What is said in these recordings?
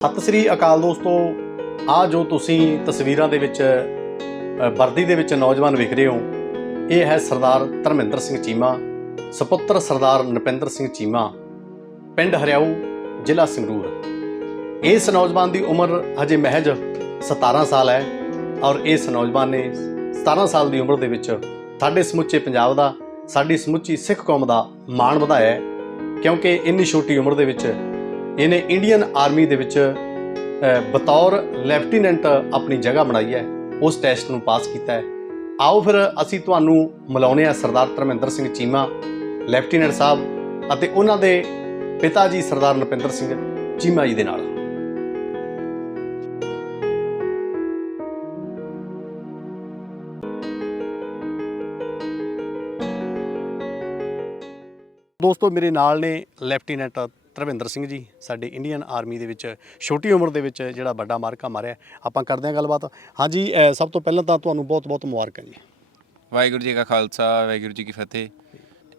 ਸਤਿ ਸ੍ਰੀ ਅਕਾਲ ਦੋਸਤੋ। ਆ ਜੋ ਤੁਸੀਂ ਤਸਵੀਰਾਂ ਦੇ ਵਿੱਚ ਵਰਦੀ ਦੇ ਵਿੱਚ ਨੌਜਵਾਨ ਵਿਖ ਰਹੇ ਹੋ, ਇਹ ਹੈ ਸਰਦਾਰ ਧਰਮਿੰਦਰ ਸਿੰਘ ਚੀਮਾ, ਸੁਪੁੱਤਰ ਸਰਦਾਰ ਨਪਿੰਦਰ ਸਿੰਘ ਚੀਮਾ, ਪਿੰਡ ਹਰਿਆਊ, ਜ਼ਿਲ੍ਹਾ ਸੰਗਰੂਰ। ਇਸ ਨੌਜਵਾਨ ਦੀ ਉਮਰ ਹਜੇ ਮਹਿਜ 17 ਸਾਲ ਹੈ ਔਰ ਇਸ ਨੌਜਵਾਨ ਨੇ 17 ਸਾਲ ਦੀ ਉਮਰ ਦੇ ਵਿੱਚ ਸਾਡੇ ਸਮੁੱਚੇ ਪੰਜਾਬ ਦਾ, ਸਾਡੀ ਸਮੁੱਚੀ ਸਿੱਖ ਕੌਮ ਦਾ ਮਾਣ ਵਧਾਇਆ ਕਿਉਂਕਿ ਇੰਨੀ ਛੋਟੀ ਉਮਰ ਦੇ ਵਿੱਚ ਇਹਨੇ ਇੰਡੀਅਨ ਆਰਮੀ ਦੇ ਵਿੱਚ ਬਤੌਰ ਲੈਫਟੀਨੈਂਟ ਆਪਣੀ ਜਗ੍ਹਾ ਬਣਾਈ ਹੈ। ਉਸ ਟੈਸਟ ਨੂੰ ਪਾਸ ਕੀਤਾ ਹੈ। ਆਓ ਫਿਰ ਅਸੀਂ ਤੁਹਾਨੂੰ ਮਿਲਾਉਂਦੇ ਹਾਂ ਸਰਦਾਰ ਧਰਮਿੰਦਰ ਸਿੰਘ ਚੀਮਾ, ਲੈਫਟੀਨੈਂਟ ਸਾਹਿਬ ਅਤੇ ਉਹਨਾਂ ਦੇ ਪਿਤਾ ਜੀ ਸਰਦਾਰ ਨਪਿੰਦਰ ਸਿੰਘ ਚੀਮਾ ਜੀ ਦੇ ਨਾਲ। ਦੋਸਤੋ, ਮੇਰੇ ਨਾਲ ਨੇ ਲੈਫਟੀਨੈਂਟ ਧਰਮਿੰਦਰ ਸਿੰਘ ਜੀ ਸਾਡੇ ਇੰਡੀਅਨ ਆਰਮੀ ਦੇ ਵਿੱਚ ਛੋਟੀ ਉਮਰ ਦੇ ਵਿੱਚ ਜਿਹੜਾ ਵੱਡਾ ਮਾਰਕਾ ਮਾਰਿਆ। ਆਪਾਂ ਕਰਦੇ ਹਾਂ ਗੱਲਬਾਤ। ਹਾਂਜੀ ਸਭ ਤੋਂ ਪਹਿਲਾਂ ਤਾਂ ਤੁਹਾਨੂੰ ਬਹੁਤ-ਬਹੁਤ ਮੁਬਾਰਕਾਂ ਜੀ। ਵਾਹਿਗੁਰੂ ਜੀ ਕਾ ਖਾਲਸਾ ਵਾਹਿਗੁਰੂ ਜੀ ਕੀ ਫਤਿਹ।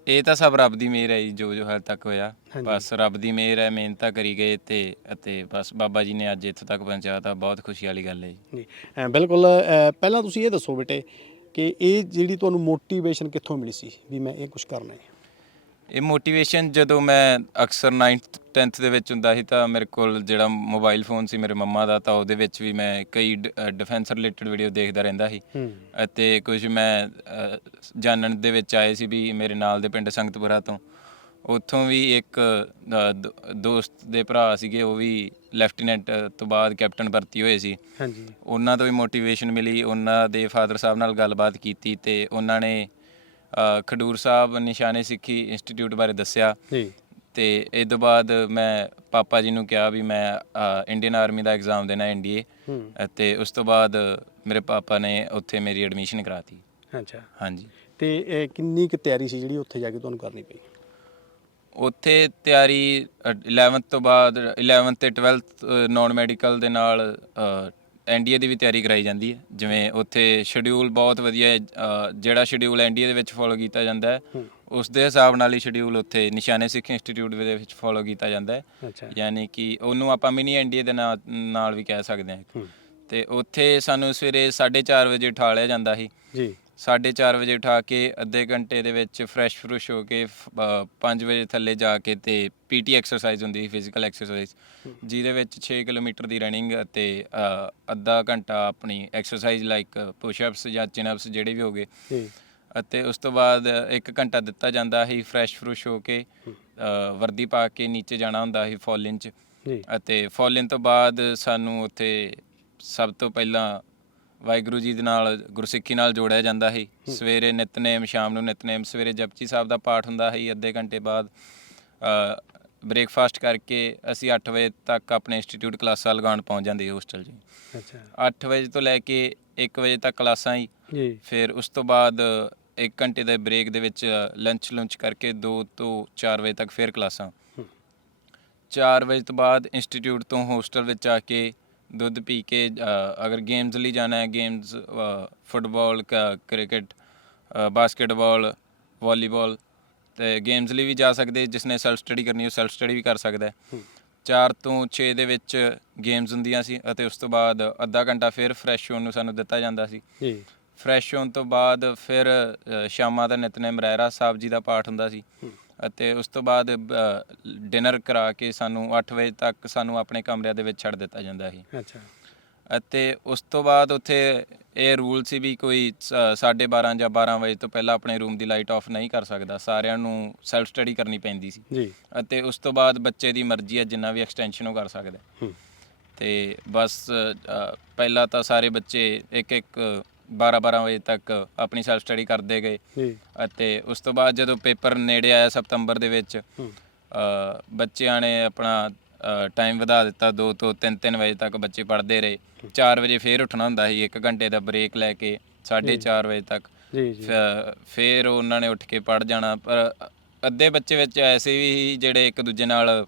ਇਹ ਤਾਂ ਸਭ ਰੱਬ ਦੀ ਮਿਹਰ ਹੈ ਜੀ, ਜੋ ਜੋ ਹਾਲ ਤੱਕ ਹੋਇਆ। ਬਸ ਰੱਬ ਦੀ ਮਿਹਰ ਹੈ ਮਿਹਨਤਾਂ ਕਰੀ ਗਏ ਤੇ ਅਤੇ ਬਸ ਬਾਬਾ ਜੀ ਨੇ ਅੱਜ ਇੱਥੋਂ ਤੱਕ ਪਹੁੰਚਾਤਾ ਬਹੁਤ ਖੁਸ਼ੀ ਵਾਲੀ ਗੱਲ ਹੈ ਜੀ। ਬਿਲਕੁਲ ਪਹਿਲਾਂ ਤੁਸੀਂ ਇਹ ਦੱਸੋ ਬੇਟੇ ਕਿ ਇਹ ਜਿਹੜੀ ਤੁਹਾਨੂੰ ਮੋਟੀਵੇਸ਼ਨ ਕਿੱਥੋਂ ਮਿਲੀ ਸੀ ਵੀ ਮੈਂ ਇਹ ਕੁਝ ਕਰਨਾ ਹੈ? ਇਹ ਮੋਟੀਵੇਸ਼ਨ ਜਦੋਂ ਮੈਂ ਅਕਸਰ 9th 10th ਦੇ ਵਿੱਚ ਹੁੰਦਾ ਸੀ ਤਾਂ ਮੇਰੇ ਕੋਲ ਜਿਹੜਾ ਮੋਬਾਈਲ ਫੋਨ ਸੀ ਮੇਰੇ ਮੰਮਾ ਦਾ ਤਾਂ ਉਹਦੇ ਵਿੱਚ ਵੀ ਮੈਂ ਕਈ ਡਿਫੈਂਸ ਰਿਲੇਟਡ ਵੀਡੀਓ ਦੇਖਦਾ ਰਹਿੰਦਾ ਸੀ। ਅਤੇ ਕੁਝ ਮੈਂ ਜਾਣਨ ਦੇ ਵਿੱਚ ਆਏ ਸੀ ਵੀ ਮੇਰੇ ਨਾਲ ਦੇ ਪਿੰਡ ਸੰਗਤਪੁਰਾ ਤੋਂ। ਉੱਥੋਂ ਵੀ ਇੱਕ ਦੋਸਤ ਦੇ ਭਰਾ ਸੀਗੇ ਉਹ ਵੀ ਲੈਫਟੀਨੈਂਟ ਤੋਂ ਬਾਅਦ ਕੈਪਟਨ ਭਰਤੀ ਹੋਏ ਸੀ। ਹਾਂਜੀ। ਉਹਨਾਂ ਤੋਂ ਵੀ ਮੋਟੀਵੇਸ਼ਨ ਮਿਲੀ ਉਹਨਾਂ ਦੇ ਫਾਦਰ ਸਾਹਿਬ ਨਾਲ ਗੱਲਬਾਤ ਕੀਤੀ ਤੇ ਉਹਨਾਂ ਨੇ ਅ, ਖਡੂਰ ਸਾਹਿਬ ਨਿਸ਼ਾਨੇ ਸਿੱਖੀ ਇੰਸਟੀਚਿਊਟ ਬਾਰੇ ਦੱਸਿਆ। ਜੀ। ਤੇ ਇਹ ਤੋਂ ਬਾਅਦ ਮੈਂ ਪਾਪਾ ਜੀ ਨੂੰ ਕਿਹਾ ਵੀ ਮੈਂ ਇੰਡੀਅਨ ਆਰਮੀ ਦਾ ਐਗਜ਼ਾਮ ਦੇਣਾ ਐਨਡੀਏ ਹੂੰ। ਅਤੇ ਉਸ ਤੋਂ ਬਾਅਦ ਮੇਰੇ ਪਾਪਾ ਨੇ ਉੱਥੇ ਮੇਰੀ ਐਡਮਿਸ਼ਨ ਕਰਾਤੀ। ਅੱਛਾ। ਹਾਂਜੀ। ਤੇ ਇਹ ਕਿੰਨੀ ਕੁ ਤਿਆਰੀ ਸੀ ਜਿਹੜੀ ਉੱਥੇ ਜਾ ਕੇ ਤੁਹਾਨੂੰ ਕਰਨੀ ਪਈ? ਉੱਥੇ ਤਿਆਰੀ ਅ, 11th ਤੋਂ ਬਾਅਦ 11th ਤੇ 12th ਨਾਨ ਮੈਡੀਕਲ ਦੇ ਨਾਲ ਐਨਡੀਏ ਦੀ ਵੀ ਤਿਆਰੀ ਕਰਾਈ ਜਾਂਦੀ ਹੈ। ਜਿਵੇਂ ਉੱਥੇ ਸ਼ਡਿਊਲ ਬਹੁਤ ਵਧੀਆ ਹੈ ਅ, ਜਿਹੜਾ ਸ਼ਡਿਊਲ ਐਨਡੀਏ ਦੇ ਵਿੱਚ ਫੋਲੋ ਕੀਤਾ ਜਾਂਦਾ ਹੈ। ਉਸ ਦੇ ਹਿਸਾਬ ਨਾਲ ਹੀ ਸ਼ਡਿਊਲ ਉੱਥੇ ਨਿਸ਼ਾਨੇ ਸਿੱਖ ਇੰਸਟੀਚਿਊਟ ਦੇ ਵਿੱਚ ਫੋਲੋ ਕੀਤਾ ਜਾਂਦਾ ਹੈ। ਅੱਛਾ। ਯਾਨੀ ਕਿ ਉਹਨੂੰ ਆਪਾਂ ਮਿਨੀ ਐਨਡੀਏ ਦੇ ਨਾਲ ਨਾਲ ਵੀ ਕਹਿ ਸਕਦੇ ਹਾਂ ਹੂੰ। ਤੇ ਉੱਥੇ ਸਾਨੂੰ ਸਵੇਰੇ 4:30 ਵਜੇ ਉਠਾ ਲਿਆ ਜਾਂਦਾ ਸੀ। ਜੀ। 4:30 ਵਜੇ ਉਠਾ ਕੇ ਅੱਧੇ ਘੰਟੇ ਦੇ ਵਿੱਚ ਫਰੈਸ਼ ਫਰੁਸ਼ ਹੋ ਕੇ 5 ਵਜੇ ਥੱਲੇ ਜਾ ਕੇ ਤੇ ਪੀਟੀ ਐਕਸਰਸਾਈਜ਼ ਹੁੰਦੀ ਸੀ ਫਿਜ਼ੀਕਲ ਐਕਸਰਸਾਈਜ਼ ਜਿਹਦੇ ਵਿੱਚ 6 ਕਿਲੋਮੀਟਰ ਦੀ ਰਨਿੰਗ ਅਤੇ ਅੱਧਾ ਘੰਟਾ ਆਪਣੀ ਐਕਸਰਸਾਈਜ਼ ਲਾਈਕ ਪੁਸ਼-ਅਪਸ ਜਾਂ ਚਿਨ-ਅਪਸ ਜਿਹੜੇ ਵੀ ਹੋਗੇ ਅਤੇ ਉਸ ਤੋਂ ਬਾਅਦ 1 ਘੰਟਾ ਦਿੱਤਾ ਜਾਂਦਾ ਸੀ ਫਰੈਸ਼ ਫਰੁਸ਼ ਹੋ ਕੇ ਵਰਦੀ ਪਾ ਕੇ ਨੀਚੇ ਜਾਣਾ ਹੁੰਦਾ ਸੀ ਫਾਲਿਨ ਚ। ਅਤੇ ਫਾਲਿਨ ਤੋਂ ਬਾਅਦ ਸਾਨੂੰ ਉੱਥੇ ਸਭ ਤੋਂ ਪਹਿਲਾਂ ਵਾਹਿਗੁਰੂ ਜੀ ਦੇ ਨਾਲ ਗੁਰਸਿੱਖੀ ਨਾਲ ਜੋੜਿਆ ਜਾਂਦਾ ਸੀ। ਸਵੇਰੇ ਨਿਤਨੇਮ ਸ਼ਾਮ ਨੂੰ ਨਿਤਨੇਮ ਸਵੇਰੇ ਜਪਜੀ ਸਾਹਿਬ ਦਾ ਪਾਠ ਹੁੰਦਾ ਸੀ। ਅੱਧੇ ਘੰਟੇ ਬਾਅਦ ਬ੍ਰੇਕਫਾਸਟ ਕਰਕੇ ਅਸੀਂ 8 ਵਜੇ ਤੱਕ ਆਪਣੇ ਇੰਸਟੀਚਿਊਟ ਕਲਾਸਾਂ ਲਗਾਉਣ ਪਹੁੰਚ ਜਾਂਦੇ ਹੋਸਟਲ ਜੀ। ਅੱਛਾ। 8 ਵਜੇ ਤੋਂ ਲੈ ਕੇ 1 ਵਜੇ ਤੱਕ ਕਲਾਸਾਂ ਹੀ ਜੀ। ਫਿਰ ਉਸ ਤੋਂ ਬਾਅਦ 1 ਘੰਟੇ ਦੇ ਬ੍ਰੇਕ ਦੇ ਵਿੱਚ ਲੰਚ ਲੰਚ ਕਰਕੇ 2 ਤੋਂ 4 ਵਜੇ ਤੱਕ ਫਿਰ ਕਲਾਸਾਂ। ਹੂੰ। 4 ਵਜੇ ਤੋਂ ਬਾਅਦ ਇੰਸਟੀਚਿਊਟ ਤੋਂ ਹੋਸਟਲ ਵਿੱਚ ਆ ਕੇ ਦੁੱਧ ਪੀ ਕੇ ਅ, ਅਗਰ ਗੇਮਸ ਲਈ ਜਾਣਾ ਹੈ games football cricket basketball volleyball ਤੇ ਗੇਮਸ ਲਈ ਵੀ ਜਾ ਸਕਦੇ ਜਿਸ ਨੇ ਸੈਲਫ ਸਟੱਡੀ ਕਰਨੀ ਉਹ ਸੈਲਫ ਸਟੱਡੀ ਵੀ ਕਰ ਸਕਦਾ ਹੈ ਹੂੰ। 4 ਤੋਂ 6 ਦੇ ਵਿੱਚ ਗੇਮਸ ਹੁੰਦੀਆਂ ਸੀ ਅਤੇ ਉਸ ਤੋਂ ਬਾਅਦ ਅੱਧਾ ਘੰਟਾ ਫਿਰ ਫਰੈਸ਼ ਹੋਣ ਨੂੰ ਸਾਨੂੰ ਦਿੱਤਾ ਜਾਂਦਾ ਸੀ ਜੀ ਫਰੈਸ਼ ਹੋਣ ਤੋਂ ਬਾਅਦ ਫਿਰ ਅ, ਸ਼ਾਮਾਂ ਦਾ ਨਿਤਨੇਮ ਰਹਿਰਾ ਸਾਹਿਬ ਜੀ ਦਾ ਪਾਠ ਹੁੰਦਾ ਸੀ। ਅਤੇ ਉਸ ਤੋਂ ਬਾਅਦ ਡਿਨਰ ਕਰਾ ਕੇ ਸਾਨੂੰ 8 ਵਜੇ ਤੱਕ ਸਾਨੂੰ ਆਪਣੇ ਕਮਰਿਆਂ ਦੇ ਵਿੱਚ ਛੱਡ ਦਿੱਤਾ ਜਾਂਦਾ ਸੀ। ਅੱਛਾ। ਅਤੇ ਉਸ ਤੋਂ ਬਾਅਦ ਉੱਥੇ ਇਹ ਰੂਲ ਸੀ ਵੀ ਕੋਈ 12:30 ਜਾਂ 12 ਵਜੇ ਤੋਂ ਪਹਿਲਾਂ ਆਪਣੇ ਰੂਮ ਦੀ ਲਾਈਟ ਆਫ ਨਹੀਂ ਕਰ ਸਕਦਾ। ਸਾਰਿਆਂ ਨੂੰ ਸੈਲਫ ਸਟੱਡੀ ਕਰਨੀ ਪੈਂਦੀ ਸੀ। ਜੀ। ਅਤੇ ਉਸ ਤੋਂ ਬਾਅਦ ਬੱਚੇ ਦੀ ਮਰਜ਼ੀ ਹੈ ਜਿੰਨਾ ਵੀ ਐਕਸਟੈਂਸ਼ਨ ਉਹ ਕਰ ਸਕਦਾ। ਤੇ ਬਸ ਪਹਿਲਾਂ ਤਾਂ ਸਾਰੇ ਬੱਚੇ ਇੱਕ ਇੱਕ 12-12 ਵਜੇ ਤੱਕ ਆਪਣੀ ਸੈਲਫ ਸਟੱਡੀ ਕਰਦੇ ਗਏ ਜੀ। ਅਤੇ ਉਸ ਤੋਂ ਬਾਅਦ ਜਦੋਂ ਪੇਪਰ ਨੇੜੇ ਆਇਆ ਸਤੰਬਰ ਦੇ ਵਿੱਚ ਹੂੰ। ਅ, ਬੱਚਿਆਂ ਨੇ ਆਪਣਾ ਟਾਈਮ ਵਧਾ ਦਿੱਤਾ 2 ਤੋਂ 3-3 ਵਜੇ ਤੱਕ ਬੱਚੇ ਪੜ੍ਹਦੇ ਰਹੇ। 4 ਵਜੇ ਫੇਰ ਉੱਠਣਾ ਹੁੰਦਾ ਸੀ 1 ਘੰਟੇ ਦਾ ਬ੍ਰੇਕ ਲੈ ਕੇ 4:30 ਵਜੇ ਤੱਕ। ਜੀ ਜੀ। ਫ- ਫੇਰ ਉਹਨਾਂ ਨੇ ਉੱਠ ਕੇ ਪੜ ਜਾਣਾ ਪਰ ਅੱਧੇ ਬੱਚੇ ਵਿੱਚ ਐਸੇ ਵੀ ਸੀ ਜਿਹੜੇ ਇੱਕ ਦੂਜੇ ਨਾਲ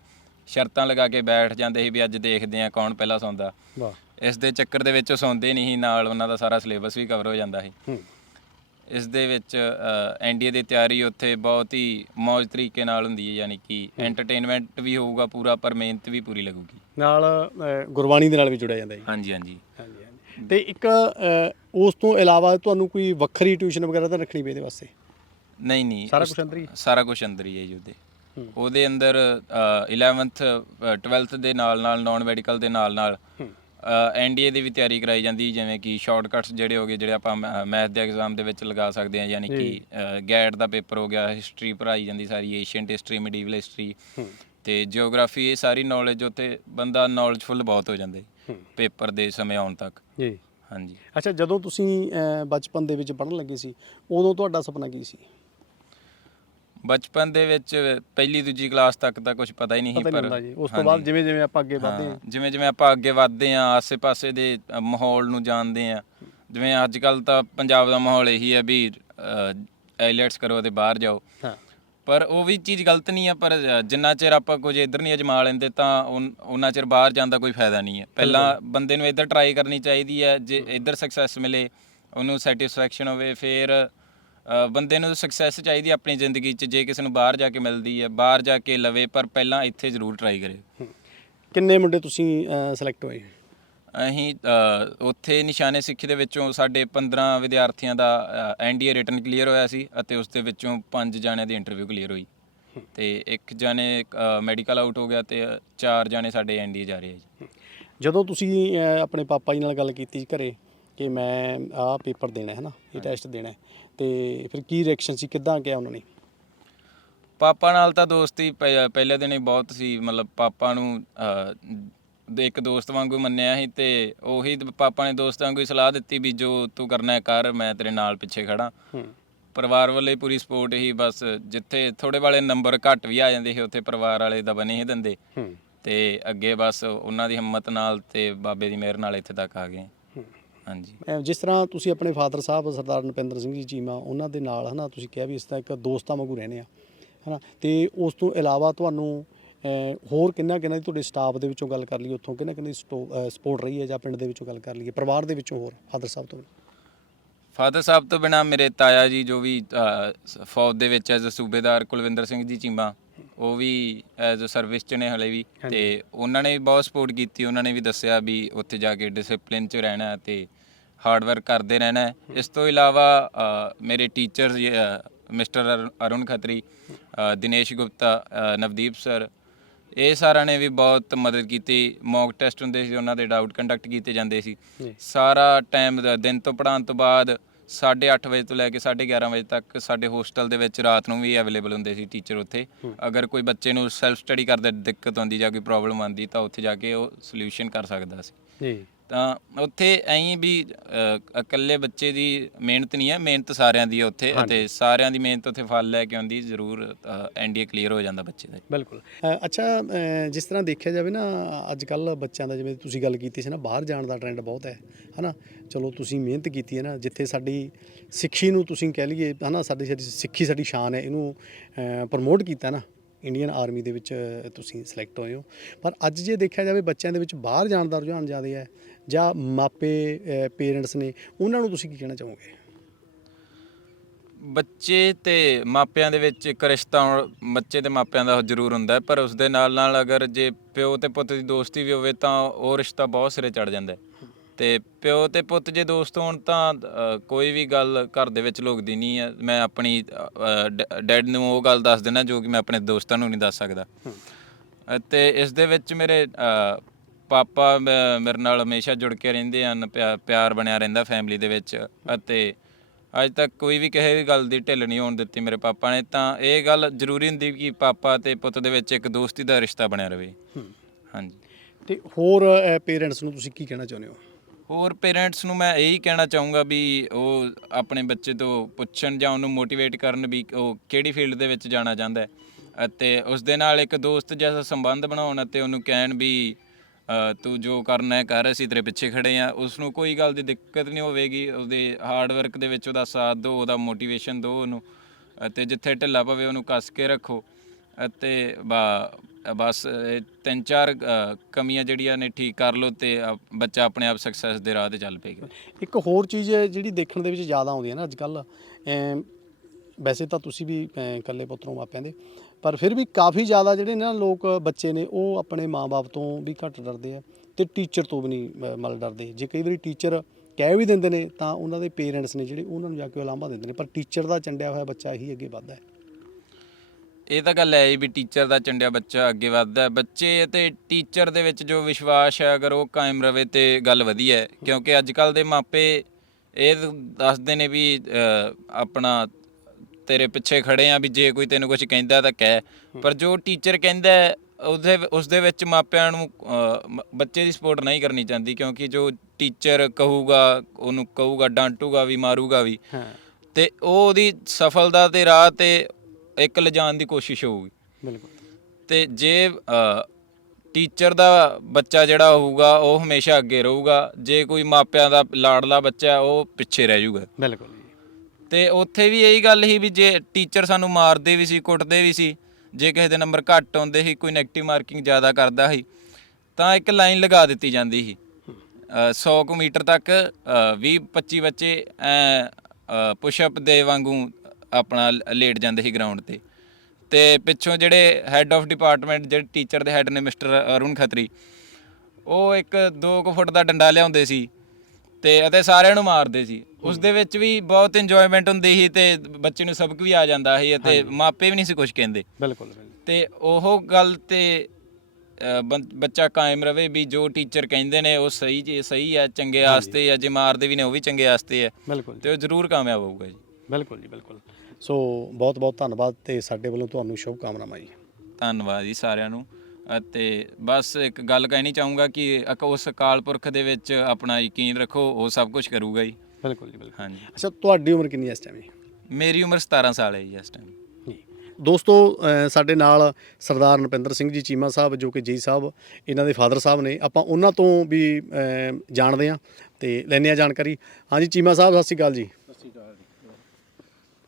ਸ਼ਰਤਾਂ ਲਗਾ ਕੇ ਬੈਠ ਜਾਂਦੇ ਸੀ ਵੀ ਅੱਜ ਦੇਖਦੇ ਆ ਕੌਣ ਪਹਿਲਾਂ ਸੌਂਦਾ। ਵਾਹ। ਇਸ ਦੇ ਚੱਕਰ ਦੇ ਵਿੱਚ ਉਹ ਸੌਂਦੇ ਨਹੀਂ ਸੀ ਨਾਲ ਉਹਨਾਂ ਦਾ ਸਾਰਾ ਸਿਲੇਬਸ ਵੀ ਕਵਰ ਹੋ ਜਾਂਦਾ ਸੀ। ਹੂੰ। ਇਸ ਦੇ ਵਿੱਚ ਐਨਡੀਏ ਦੀ ਤਿਆਰੀ ਉੱਥੇ ਬਹੁਤ ਹੀ ਮੌਜ ਤਰੀਕੇ ਨਾਲ ਹੁੰਦੀ ਹੈ ਯਾਨੀ ਕਿ ਐਂਟਰਟੇਨਮੈਂਟ ਵੀ ਹੋਊਗਾ ਪੂਰਾ ਪਰ ਮਿਹਨਤ ਵੀ ਪੂਰੀ ਲੱਗੂਗੀ। ਨਾਲ ਅ, ਗੁਰਬਾਣੀ ਦੇ ਨਾਲ ਵੀ ਜੁੜਿਆ ਜਾਂਦਾ ਜੀ। ਹਾਂਜੀ ਹਾਂਜੀ। ਹਾਂਜੀ ਹਾਂਜੀ। ਤੇ ਇੱਕ ਅ, ਉਸ ਤੋਂ ਇਲਾਵਾ ਤੁਹਾਨੂੰ ਕੋਈ ਵੱਖਰੀ ਟਿਊਸ਼ਨ ਵਗੈਰਾ ਤਾਂ ਰੱਖਣੀ ਪਈ ਇਹਦੇ ਵਾਸਤੇ? ਨਹੀਂ ਨਹੀਂ। ਸਾਰਾ ਕੁਛ ਅੰਦਰ ਹੀ? ਸਾਰਾ ਕੁਝ ਅੰਦਰ ਹੀ ਹੈ ਜੀ ਉਹਦੇ। ਹੂੰ। ਉਹਦੇ ਅੰਦਰ 11th 12th ਦੇ ਨਾਲ ਨਾਲ ਨਾਨ ਮੈਡੀਕਲ ਦੇ ਨਾਲ ਨਾਲ ਐਨਡੀਏ ਦੀ ਵੀ ਤਿਆਰੀ ਕਰਾਈ ਜਾਂਦੀ ਜਿਵੇਂ ਕਿ ਸ਼ਾਰਟਕਟਸ ਜਿਹੜੇ ਹੋਗੇ ਜਿਹੜੇ ਆਪਾਂ ਮੈਥ ਦੇ ਐਗਜ਼ਾਮ ਦੇ ਵਿੱਚ ਲਗਾ ਸਕਦੇ ਹਾਂ ਯਾਨੀ ਕਿ ਗੈਟ ਦਾ ਪੇਪਰ ਹੋ ਗਿਆ ਹਿਸਟਰੀ ਪੜ੍ਹਾਈ ਜਾਂਦੀ ਸਾਰੀ ਏਸ਼ੀਅੰਟ ਹਿਸਟਰੀ ਮਿਡੀਵਲ ਹਿਸਟਰੀ ਤੇ ਜਿਓਗ੍ਰਾਫੀ ਇਹ ਸਾਰੀ ਨੌਲੇਜ ਉੱਤੇ ਬੰਦਾ ਨੌਲੇਜਫੁਲ ਬਹੁਤ ਹੋ ਜਾਂਦਾ। ਪੇਪਰ ਦੇ ਸਮੇਂ ਆਉਣ ਤੱਕ। ਜੀ। ਹਾਂਜੀ। ਅੱਛਾ ਜਦੋਂ ਤੁਸੀਂ ਬਚਪਨ ਦੇ ਵਿੱਚ ਪੜ੍ਹਨ ਲੱਗੇ ਸੀ ਉਦੋਂ ਤੁਹਾਡਾ ਸੁਪਨਾ ਕੀ ਸੀ? ਬਚਪਨ ਦੇ ਵਿੱਚ ਪਹਿਲੀ ਦੂਜੀ ਕਲਾਸ ਤੱਕ ਤਾਂ ਕੁਝ ਪਤਾ ਹੀ ਨਹੀਂ ਸੀ ਪਤਾ ਨਹੀਂ ਪਰ ਹੁੰਦਾ ਜੀ। ਉਸ ਤੋਂ ਹਾਂਜੀ। ਬਾਅਦ ਜਿਵੇਂ ਜਿਵੇਂ ਆਪਾਂ ਅੱਗੇ ਵਧਦੇ ਹਾਂ। ਹਾਂ, ਜਿਵੇਂ ਜਿਵੇਂ ਆਪਾਂ ਅੱਗੇ ਵਧਦੇ ਆਂ ਆਸੇ-ਪਾਸੇ ਦੇ ਅ, ਮਾਹੌਲ ਨੂੰ ਜਾਣਦੇ ਆਂ ਜਿਵੇਂ ਅੱਜ ਕੱਲ ਤਾਂ ਪੰਜਾਬ ਦਾ ਮਾਹੌਲ ਇਹੀ ਹੈ ਵੀ ਆਈਲੈਟਸ ਕਰੋ ਤੇ ਬਾਹਰ ਜਾਓ। ਹਾਂ। ਪਰ ਉਹ ਵੀ ਚੀਜ਼ ਗਲਤ ਨਹੀਂ ਹੈ ਪਰ ਅ, ਜਿੰਨਾ ਚਿਰ ਆਪਾਂ ਕੁਝ ਇੱਧਰ ਨਹੀਂ ਅਜਮਾ ਲੈਂਦੇ ਤਾਂ ਉਨ- ਉਹਨਾਂ ਚਿਰ ਬਾਹਰ ਜਾਣ ਦਾ ਕੋਈ ਫਾਇਦਾ ਨਹੀਂ ਹੈ। ਪਹਿਲਾਂ ਬੰਦੇ ਨੂੰ ਇੱਧਰ ਟਰਾਈ ਕਰਨੀ ਚਾਹੀਦੀ ਹੈ ਜੇ ਇੱਧਰ ਸਕਸੈਸ ਮਿਲੇ ਉਹਨੂੰ ਸੈਟੀਸਫੈਕਸ਼ਨ ਹੋਵੇ ਫਿਰ ਬੰਦੇ ਨੂੰ ਸਕਸੈਸ ਚਾਹੀਦੀ ਹੈ ਆਪਣੀ ਜ਼ਿੰਦਗੀ 'ਚ ਜੇ ਕਿਸੇ ਨੂੰ ਬਾਹਰ ਜਾ ਕੇ ਮਿਲਦੀ ਹੈ ਬਾਹਰ ਜਾ ਕੇ ਲਵੇ ਪਰ ਪਹਿਲਾਂ ਇੱਥੇ ਜ਼ਰੂਰ ਟਰਾਈ ਕਰੇ। ਕਿੰਨੇ ਮੁੰਡੇ ਤੁਸੀਂ ਸਿਲੈਕਟ ਹੋਏ? ਅਸੀਂ ਉੱਥੇ ਨਿਸ਼ਾਨੇ ਸਿੱਖੀ ਦੇ ਵਿੱਚੋਂ ਸਾਡੇ 15 ਵਿਦਿਆਰਥੀਆਂ ਦਾ ਐਨਡੀਏ ਰਿਟਨ ਕਲੀਅਰ ਹੋਇਆ ਸੀ ਅਤੇ ਉਸ ਦੇ ਵਿੱਚੋਂ 5 ਜਾਣਿਆਂ ਦੀ ਇੰਟਰਵਿਊ ਕਲੀਅਰ ਹੋਈ। ਤੇ ਇੱਕ ਜਾਣੇ ਮੈਡੀਕਲ ਆਊਟ ਹੋ ਗਿਆ ਤੇ ਚਾਰ ਜਾਣੇ ਸਾਡੇ ਐਨਡੀਏ ਜਾ ਰਹੇ ਆ ਜੀ। ਜਦੋਂ ਤੁਸੀਂ ਆਪਣੇ ਪਾਪਾ ਜੀ ਨਾਲ ਗੱਲ ਕੀਤੀ ਘਰੇ ਕਿ ਮੈਂ ਆਹ ਪੇਪਰ ਦੇਣਾ ਹੈ ਨਾ ਇਹ ਟੈਸਟ ਦੇਣਾ ਹੈ, ਤੇ ਫਿਰ ਕੀ ਰਿਐਕਸ਼ਨ ਸੀ ਕਿੱਦਾਂ ਕਿਹਾ ਉਹਨਾਂ ਨੇ? ਪਾਪਾ ਨਾਲ ਤਾਂ ਦੋਸਤੀ ਪਹਿ- ਪਹਿਲੇ ਦਿਨ ਹੀ ਬਹੁਤ ਸੀ ਮਤਲਬ ਪਾਪਾ ਨੂੰ ਦੇ ਇੱਕ ਦੋਸਤ ਵਾਂਗੂ ਮੰਨਿਆ ਸੀ ਤੇ ਉਹੀ ਪਾਪਾ ਨੇ ਦੋਸਤਾਂ ਵਾਂਗੂ ਹੀ ਸਲਾਹ ਦਿੱਤੀ ਵੀ ਜੋ ਤੂੰ ਕਰਨਾ ਹੈ ਕਰ ਮੈਂ ਤੇਰੇ ਨਾਲ ਪਿੱਛੇ ਖੜਾ। ਹੂੰ। ਪਰਿਵਾਰ ਵੱਲੋਂ ਪੂਰੀ ਸਪੋਰਟ ਹੀ ਬਸ ਜਿੱਥੇ ਥੋੜੇ ਵਾਲੇ ਨੰਬਰ ਘੱਟ ਵੀ ਆ ਜਾਂਦੇ ਸੀ ਉੱਥੇ ਪਰਿਵਾਰ ਵਾਲੇ ਦਬਾ ਨਹੀਂ ਸੀ ਦਿੰਦੇ। ਹੂੰ। ਤੇ ਅੱਗੇ ਬਸ ਉਹਨਾਂ ਦੀ ਹਿੰਮਤ ਨਾਲ ਤੇ ਬਾਬੇ ਦੀ ਮਿਹਰ ਨਾਲ ਇੱਥੇ ਤੱਕ ਆ ਗਏ। ਹਾਂਜੀ। ਜਿਸ ਤਰ੍ਹਾਂ ਤੁਸੀਂ ਆਪਣੇ ਫਾਦਰ ਸਾਹਿਬ ਸਰਦਾਰ ਨਪਿੰਦਰ ਸਿੰਘ ਜੀ ਚੀਮਾ ਉਹਨਾਂ ਦੇ ਨਾਲ ਹਨਾ ਤੁਸੀਂ ਕਿਹਾ ਵੀ ਇਸ ਤਰ੍ਹਾਂ ਇੱਕ ਦੋਸਤਾਂ ਵਾਂਗੂ ਰਹਿੰਦੇ ਆ ਹਨਾ। ਤੇ ਉਸ ਤੋਂ ਇਲਾਵਾ ਤੁਹਾਨੂੰ ਹੋਰ ਕਿੰਨਾ ਕਿੰਨਾ ਦੀ ਤੁਹਾਡੇ ਸਟਾਫ ਦੇ ਵਿੱਚੋਂ ਗੱਲ ਕਰ ਲਈ ਉੱਥੋਂ ਕਿੰਨਾ ਕਿੰਨੀ ਸਪੋਰਟ ਰਹੀ ਹੈ ਜਾਂ ਪਿੰਡ ਦੇ ਵਿੱਚੋਂ ਗੱਲ ਕਰ ਲਈਏ ਪਰਿਵਾਰ ਦੇ ਵਿੱਚੋਂ ਹੋਰ ਫਾਦਰ ਸਾਹਿਬ ਤੋਂ ਫਾਦਰ ਸਾਹਿਬ ਤੋਂ ਬਿਨਾ ਮੇਰੇ ਤਾਇਆ ਜੀ ਜੋ ਵੀ ਅ, ਸ- ਫੌਜ ਦੇ ਵਿੱਚ ਐਜ਼ ਅ ਸੂਬੇਦਾਰ ਕੁਲਵਿੰਦਰ ਸਿੰਘ ਜੀ ਚੀਮਾ ਉਹ ਵੀ ਐਜ਼ ਅ ਸਰਵਿਸ ਚ ਨੇ ਹਲੇ ਵੀ ਤੇ ਉਹਨਾਂ ਨੇ ਵੀ ਬਹੁਤ ਸਪੋਰਟ ਕੀਤੀ ਉਹਨਾਂ ਨੇ ਵੀ ਦੱਸਿਆ ਵੀ ਉੱਥੇ ਜਾ ਕੇ ਡਿਸਪਲਿਨ ਚ ਰਹਿਣਾ ਤੇ ਹਾਰਡ ਵਰਕ ਕਰਦੇ ਰਹਿਣਾ ਇਸ ਤੋਂ ਇਲਾਵਾ ਮੇਰੇ teachers mister Arun Khatri Dinesh Gupta Navdeep sir ਇਹ ਸਾਰਿਆਂ ਨੇ ਵੀ ਬਹੁਤ ਮਦਦ ਕੀਤੀ। ਮੌਕ ਟੈਸਟ ਹੁੰਦੇ ਸੀ ਉਹਨਾਂ ਦੇ ਡਾਊਟ ਕੰਡਕਟ ਕੀਤੇ ਜਾਂਦੇ ਸੀ। ਸਾਰਾ ਟਾਈਮ ਦਿਨ ਤੋਂ ਪੜਾਉਣ ਤੋਂ ਬਾਅਦ 8:30 ਵਜੇ ਤੋਂ ਲੈ ਕੇ 11:30 ਵਜੇ ਤੱਕ ਸਾਡੇ ਹੋਸਟਲ ਦੇ ਵਿੱਚ ਰਾਤ ਨੂੰ ਵੀ ਅਵੇਲੇਬਲ ਹੁੰਦੇ ਸੀ ਟੀਚਰ ਉੱਥੇ। ਅਗਰ ਕੋਈ ਬੱਚੇ ਨੂੰ ਸੈਲਫ ਸਟੱਡੀ ਕਰਦੇ ਦਿੱਕਤ ਆਉਂਦੀ ਜਾਂ ਕੋਈ ਪ੍ਰੋਬਲਮ ਆਉਂਦੀ ਤਾਂ ਉੱਥੇ ਜਾ ਕੇ ਉਹ ਸੋਲੂਸ਼ਨ ਕਰ ਸਕਦਾ ਸੀ। ਜੀ। ਤਾਂ ਉੱਥੇ ਐਂ ਵੀ ਅ, ਇਕੱਲੇ ਬੱਚੇ ਦੀ ਮਿਹਨਤ ਨਹੀਂ ਹੈ ਮਿਹਨਤ ਸਾਰਿਆਂ ਦੀ ਹੈ ਉੱਥੇ ਅਤੇ ਸਾਰਿਆਂ ਦੀ ਮਿਹਨਤ ਉੱਥੇ ਫਲ ਲੈ ਕੇ ਆਉਂਦੀ ਜ਼ਰੂਰ ਐਨਡੀਏ ਕਲੀਅਰ ਹੋ ਜਾਂਦਾ ਬੱਚੇ ਦਾ ਬਿਲਕੁਲ। ਅ, ਅੱਛਾ ਅ, ਜਿਸ ਤਰ੍ਹਾਂ ਦੇਖਿਆ ਜਾਵੇ ਨਾ ਅੱਜ ਕੱਲ ਬੱਚਿਆਂ ਦਾ ਜਿਵੇਂ ਤੁਸੀਂ ਗੱਲ ਕੀਤੀ ਸੀ ਨਾ ਬਾਹਰ ਜਾਣ ਦਾ ਟ੍ਰੈਂਡ ਬਹੁਤ ਹੈ ਹਨਾ? ਚਲੋ ਤੁਸੀਂ ਮਿਹਨਤ ਕੀਤੀ ਹੈ ਨਾ ਜਿੱਥੇ ਸਾਡੀ ਸਿੱਖੀ ਨੂੰ ਤੁਸੀਂ ਕਹਿ ਲਈਏ ਹਨਾ? ਸਾਡੀ ਸਾਡੀ ਸਿੱਖੀ ਸਾਡੀ ਸ਼ਾਨ ਹੈ ਇਹਨੂੰ ਪ੍ਰਮੋਟ ਕੀਤਾ ਨਾ ਇੰਡੀਅਨ ਆਰਮੀ ਦੇ ਵਿੱਚ ਤੁਸੀਂ ਸਿਲੈਕਟ ਹੋਏ ਹੋ। ਪਰ ਅੱਜ ਜੇ ਦੇਖਿਆ ਜਾਵੇ, ਬੱਚਿਆਂ ਦੇ ਵਿੱਚ ਬਾਹਰ ਜਾਣ ਦਾ ਰੁਝਾਨ ਜ਼ਿਆਦਾ ਹੈ, ਜਾਂ ਮਾਪੇ ਪੇਰੈਂਟਸ ਨੇ, ਉਹਨਾਂ ਨੂੰ ਤੁਸੀਂ ਕੀ ਕਹਿਣਾ ਚਾਹੋਗੇ? ਬੱਚੇ ਤੇ ਮਾਪਿਆਂ ਦੇ ਵਿੱਚ ਇੱਕ ਰਿਸ਼ਤਾ ਹੁਣ ਬੱਚੇ ਤੇ ਮਾਪਿਆਂ ਦਾ ਜ਼ਰੂਰ ਹੁੰਦਾ ਪਰ ਉਸ ਦੇ ਨਾਲ ਨਾਲ ਅਗਰ ਜੇ ਪਿਓ ਤੇ ਪੁੱਤ ਦੀ ਦੋਸਤੀ ਵੀ ਹੋਵੇ, ਤਾਂ ਉਹ ਰਿਸ਼ਤਾ ਬਹੁਤ ਸਿਰੇ ਚੜ ਜਾਂਦਾ ਤੇ ਪਿਓ ਤੇ ਪੁੱਤ ਜੇ ਦੋਸਤ ਹੋਣ ਤਾਂ ਅ, ਕੋਈ ਵੀ ਗੱਲ ਘਰ ਦੇ ਵਿੱਚ ਲੁਕਦੀ ਨਹੀਂ ਹੈ ਮੈਂ ਆਪਣੀ ਡੈਡ ਨੂੰ ਉਹ ਗੱਲ ਦੱਸ ਦਿੰਦਾ ਜੋ ਕਿ ਮੈਂ ਆਪਣੇ ਦੋਸਤਾਂ ਨੂੰ ਨਹੀਂ ਦੱਸ ਸਕਦਾ। ਅਤੇ ਇਸ ਦੇ ਵਿੱਚ ਮੇਰੇ ਅ, ਪਾਪਾ ਮ- ਮੇਰੇ ਨਾਲ ਹਮੇਸ਼ਾ ਜੁੜ ਕੇ ਰਹਿੰਦੇ ਹਨ ਪਿਆ- ਪਿਆਰ ਬਣਿਆ ਰਹਿੰਦਾ ਫੈਮਿਲੀ ਦੇ ਵਿੱਚ। ਅਤੇ ਅੱਜ ਤੱਕ ਕੋਈ ਵੀ ਕਿਸੇ ਵੀ ਗੱਲ ਦੀ ਢਿੱਲ ਨਹੀਂ ਹੋਣ ਦਿੱਤੀ ਮੇਰੇ ਪਾਪਾ ਨੇ। ਤਾਂ ਇਹ ਗੱਲ ਜ਼ਰੂਰੀ ਹੁੰਦੀ ਕਿ ਪਾਪਾ ਤੇ ਪੁੱਤ ਦੇ ਵਿੱਚ ਇੱਕ ਦੋਸਤੀ ਦਾ ਰਿਸ਼ਤਾ ਬਣਿਆ ਰਵੇ ਹਾਂਜੀ। ਤੇ ਹੋਰ ਪੇਰੈਂਟਸ ਨੂੰ ਤੁਸੀਂ ਕੀ ਕਹਿਣਾ ਚਾਹੁੰਦੇ ਹੋ? ਹੋਰ ਪੇਰੈਂਟਸ ਨੂੰ ਮੈਂ ਇਹੀ ਕਹਿਣਾ ਚਾਹੂੰਗਾ ਵੀ ਉਹ ਆਪਣੇ ਬੱਚੇ ਤੋਂ ਪੁੱਛਣ ਜਾਂ ਉਹਨੂੰ ਮੋਟੀਵੇਟ ਕਰਨ ਵੀ ਉਹ ਕਿਹੜੀ ਫੀਲਡ ਦੇ ਵਿੱਚ ਜਾਣਾ ਚਾਹੁੰਦਾ ਹੈ ਅਤੇ ਉਸ ਦੇ ਨਾਲ ਇੱਕ ਦੋਸਤ ਜੈਸਾ ਸੰਬੰਧ ਬਣਾਉਣ ਅਤੇ ਉਹਨੂੰ ਕਹਿਣ ਵੀ ਅ, ਤੂੰ ਜੋ ਕਰਨਾ ਹੈ ਕਰ ਅਸੀਂ ਤੇਰੇ ਪਿੱਛੇ ਖੜੇ ਆ ਉਸ ਨੂੰ ਕੋਈ ਗੱਲ ਦੀ ਦਿੱਕਤ ਨਹੀਂ ਹੋਵੇਗੀ ਉਹਦੇ ਹਾਰਡ ਵਰਕ ਦੇ ਵਿੱਚ ਉਹਦਾ ਸਾਥ ਦਿਓ ਉਹਦਾ ਮੋਟੀਵੇਸ਼ਨ ਦਿਓ ਉਹਨੂੰ ਅਤੇ ਜਿੱਥੇ ਢਿੱਲਾ ਪਵੇ ਉਹਨੂੰ ਕੱਸ ਕੇ ਰੱਖੋ ਅਤੇ ਬਾ- ਬਸ ਇਹ ਤਿੰਨ ਚਾਰ ਅ, ਕਮੀਆਂ ਜਿਹੜੀਆਂ ਨੇ ਠੀਕ ਕਰ ਲਓ ਤੇ ਆ- ਬੱਚਾ ਆਪਣੇ ਆਪ ਸਕਸੈਸ ਦੇ ਰਾਹ ਤੇ ਚੱਲ ਪਏਗਾ। ਇੱਕ ਹੋਰ ਚੀਜ਼ ਹੈ ਜਿਹੜੀ ਦੇਖਣ ਦੇ ਵਿੱਚ ਜ਼ਿਆਦਾ ਆਉਂਦੀ ਹੈ ਨਾ ਅੱਜ ਕੱਲ ਵੈਸੇ ਤਾਂ ਤੁਸੀਂ ਵੀ ਅਮ ਇਕੱਲੇ ਪੁੱਤਰੋਂ ਮਾਪਿਆਂ ਦੇ ਪਰ ਫਿਰ ਵੀ ਕਾਫੀ ਜ਼ਿਆਦਾ ਜਿਹੜੇ ਨਾ ਲੋਕ ਬੱਚੇ ਨੇ ਉਹ ਆਪਣੇ ਮਾਪੇ ਤੋਂ ਵੀ ਘੱਟ ਡਰਦੇ ਆ ਤੇ ਟੀਚਰ ਤੋਂ ਵੀ ਨਹੀਂ ਅ, ਮਤਲਬ ਡਰਦੇ। ਜੇ ਕਈ ਵਾਰੀ ਟੀਚਰ ਕਹਿ ਵੀ ਦਿੰਦੇ ਨੇ ਤਾਂ ਉਹਨਾਂ ਦੇ ਪੇਰੈਂਟਸ ਨੇ ਜਿਹੜੇ ਉਹਨਾਂ ਨੂੰ ਜਾ ਕੇ ਉਲਾਂਭਾ ਦਿੰਦੇ ਨੇ ਪਰ ਟੀਚਰ ਦਾ ਚੰਡਿਆ ਹੋਇਆ ਬੱਚਾ ਹੀ ਅੱਗੇ ਵੱਧਦਾ ਹੈ। ਇਹ ਤਾਂ ਗੱਲ ਹੈ ਹੀ ਵੀ ਟੀਚਰ ਦਾ ਚੰਡਿਆ ਬੱਚਾ ਅੱਗੇ ਵੱਧਦਾ ਹੈ। ਬੱਚੇ ਅਤੇ ਟੀਚਰ ਦੇ ਵਿੱਚ ਜੋ ਵਿਸ਼ਵਾਸ ਹੈ ਅਗਰ ਉਹ ਕਾਇਮ ਰਵੇ ਤੇ ਗੱਲ ਵਧੀਆ ਹੈ। ਕਿਉਂਕਿ ਅੱਜ ਕੱਲ ਦੇ ਮਾਪੇ ਇਹ ਦੱਸਦੇ ਨੇ ਵੀ ਅ, ਆਪਣਾ ਤੇਰੇ ਪਿੱਛੇ ਖੜੇ ਆ ਵੀ ਜੇ ਕੋਈ ਤੈਨੂੰ ਕੁਝ ਕਹਿੰਦਾ ਤਾਂ ਕਹਿ। ਪਰ ਜੋ ਟੀਚਰ ਕਹਿੰਦਾ ਹੈ, ਉਹਦੇ ਉਸ ਦੇ ਵਿੱਚ ਮਾਪਿਆਂ ਨੂੰ ਅ, ਮ- ਬੱਚੇ ਦੀ ਸਪੋਰਟ ਨਹੀਂ ਕਰਨੀ ਚਾਹੁੰਦੀ। ਕਿਉਂਕਿ ਜੋ ਟੀਚਰ ਕਹੂਗਾ ਉਹਨੂੰ ਕਹੂਗਾ ਡਾਂਟੂਗਾ ਵੀ ਮਾਰੂਗਾ ਵੀ। ਹਾਂ। ਤੇ ਉਹ ਉਹਦੀ ਸਫਲਤਾ ਦੇ ਰਾਹ ਤੇ ਇੱਕ ਲਿਜਾਣ ਦੀ ਕੋਸ਼ਿਸ਼ ਹੋਊਗੀ। ਬਿਲਕੁਲ। ਤੇ ਜੇ ਟੀਚਰ ਦਾ ਬੱਚਾ ਜਿਹੜਾ ਹੋਊਗਾ ਉਹ ਹਮੇਸ਼ਾ ਅੱਗੇ ਰਹੂਗਾ। ਜੇ ਕੋਈ ਮਾਪਿਆਂ ਦਾ ਲਾੜਲਾ ਬੱਚਾ ਹੈ, ਉਹ ਪਿੱਛੇ ਰਹਿ ਜਾਊਗਾ ਬਿਲਕੁਲ ਤੇ ਉੱਥੇ ਵੀ ਇਹੀ ਗੱਲ ਸੀ ਵੀ ਜੇ ਟੀਚਰ ਸਾਨੂੰ ਮਾਰਦੇ ਵੀ ਸੀ ਕੁੱਟਦੇ ਵੀ ਸੀ ਜੇ ਕਿਸੇ ਦੇ ਨੰਬਰ ਘੱਟ ਆਉਂਦੇ ਸੀ ਕੋਈ ਨੈਗੇਟਿਵ ਮਾਰਕਿੰਗ ਜ਼ਿਆਦਾ ਕਰਦਾ ਸੀ ਤਾਂ ਇੱਕ ਲਾਈਨ ਲਗਾ ਦਿੱਤੀ ਜਾਂਦੀ ਸੀ। ਅ, 100 ਕੁ ਮੀਟਰ ਤੱਕ 20 25 ਬੱਚੇ ਪੁਸ਼ਅਪ ਦੇ ਵਾਂਗੂ ਆਪਣਾ ਲੇਟ ਜਾਂਦੇ ਸੀ ਗਰਾਊਂਡ ਤੇ। ਤੇ ਪਿੱਛੋਂ ਜਿਹੜੇ ਹੈੱਡ ਆਫ ਡਿਪਾਰਟਮੈਂਟ ਜਿਹੜੇ ਟੀਚਰ ਦੇ ਹੈੱਡ ਨੇ ਮਿਸਟਰ ਅਰੁਣ ਖੱਤਰੀ ਉਹ ਇੱਕ 2 ਕੁ ਫੁੱਟ ਦਾ ਡੰਡਾ ਲਿਆਉਂਦੇ ਸੀ ਤੇ ਅਤੇ ਸਾਰਿਆਂ ਨੂੰ ਮਾਰਦੇ ਸੀ। ਉਸ ਦੇ ਵਿੱਚ ਵੀ ਬਹੁਤ ਇੰਜੋਇਮੈਂਟ ਹੁੰਦੀ ਸੀ ਤੇ ਬੱਚੇ ਨੂੰ ਸਬਕ ਵੀ ਆ ਜਾਂਦਾ ਸੀ ਅਤੇ ਮਾਪੇ ਵੀ ਨਹੀਂ ਸੀ ਕੁਝ ਕਹਿੰਦੇ। ਬਿਲਕੁਲ ਤੇ ਉਹ ਗੱਲ ਤੇ ਬੱਚਾ ਕਾਇਮ ਰਵੇ ਵੀ ਜੋ ਟੀਚਰ ਕਹਿੰਦੇ ਨੇ ਉਹ ਸਹੀ ਜੀ ਸਹੀ ਹੈ ਚੰਗੇ ਆਸਤੇ ਹੈ ਜੇ ਮਾਰਦੇ ਵੀ ਨੇ ਉਹ ਵੀ ਚੰਗੇ ਆਸਤੇ ਹੈ ਤੇ ਉਹ ਜ਼ਰੂਰ ਕਾਮਯਾਬ ਹੋਊਗਾ ਜੀ। ਬਿਲਕੁਲ ਜੀ ਬਿਲਕੁਲ। ਸੋ ਬਹੁਤ ਬਹੁਤ ਧੰਨਵਾਦ ਤੇ ਸਾਡੇ ਵੱਲੋਂ ਤੁਹਾਨੂੰ ਸ਼ੁਭ ਕਾਮਨਾਵਾਂ ਜੀ। ਧੰਨਵਾਦ ਜੀ ਸਾਰਿਆਂ ਨੂੰ। ਅਤੇ ਬਸ ਇੱਕ ਗੱਲ ਕਹਿਣੀ ਚਾਹੂੰਗਾ ਕਿ ਅਕ- ਉਸ ਅਕਾਲ ਪੁਰਖ ਦੇ ਵਿੱਚ ਆਪਣਾ ਯਕੀਨ ਰੱਖੋ ਉਹ ਸਭ ਕੁਝ ਕਰੂਗਾ ਜੀ। ਬਿਲਕੁਲ ਜੀ ਬਿਲਕੁਲ। ਹਾਂਜੀ। ਅੱਛਾ ਤੁਹਾਡੀ ਉਮਰ ਕਿੰਨੀ ਹੈ ਇਸ ਟਾਈਮ ਜੀ? ਮੇਰੀ ਉਮਰ 17 ਸਾਲ ਹੈ ਜੀ ਇਸ ਟਾਈਮ ਜੀ। ਦੋਸਤੋ ਅ, ਸਾਡੇ ਨਾਲ ਸਰਦਾਰ ਨਪਿੰਦਰ ਸਿੰਘ ਜੀ ਚੀਮਾ ਸਾਹਿਬ ਜੋ ਕਿ ਜੀ ਸਾਹਿਬ ਇਹਨਾਂ ਦੇ ਫਾਦਰ ਸਾਹਿਬ ਨੇ। ਆਪਾਂ ਉਹਨਾਂ ਤੋਂ ਵੀ ਅ, ਜਾਣਦੇ ਹਾਂ ਤੇ ਲੈਂਦੇ ਹਾਂ ਜਾਣਕਾਰੀ। ਹਾਂਜੀ ਚੀਮਾ ਸਾਹਿਬ ਸਤਿ ਸ਼੍ਰੀ ਅਕਾਲ ਜੀ।